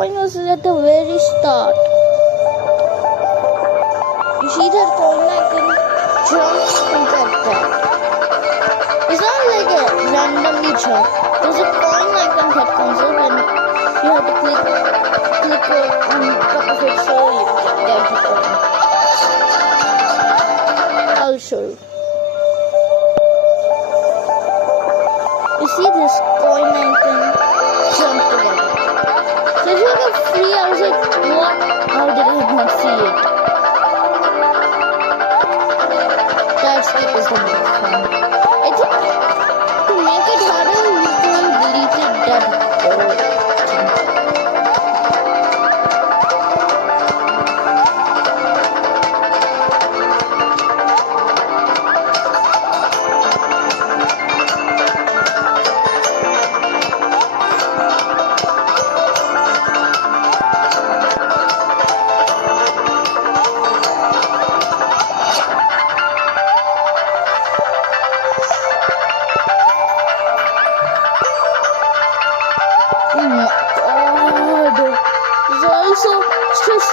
coin was at the very start. You see that coin icon? Jump and get that. It's not like a randomly jump. There's a coin icon that comes up and you have to click on top of it so you get the coin. I'll show you. You see this coin icon jump together. So if you got free, I was like, what? How did I not see it? That skip is the most fun. I think to make it harder, you could have deleted that whole thing. Oh my god. It's also just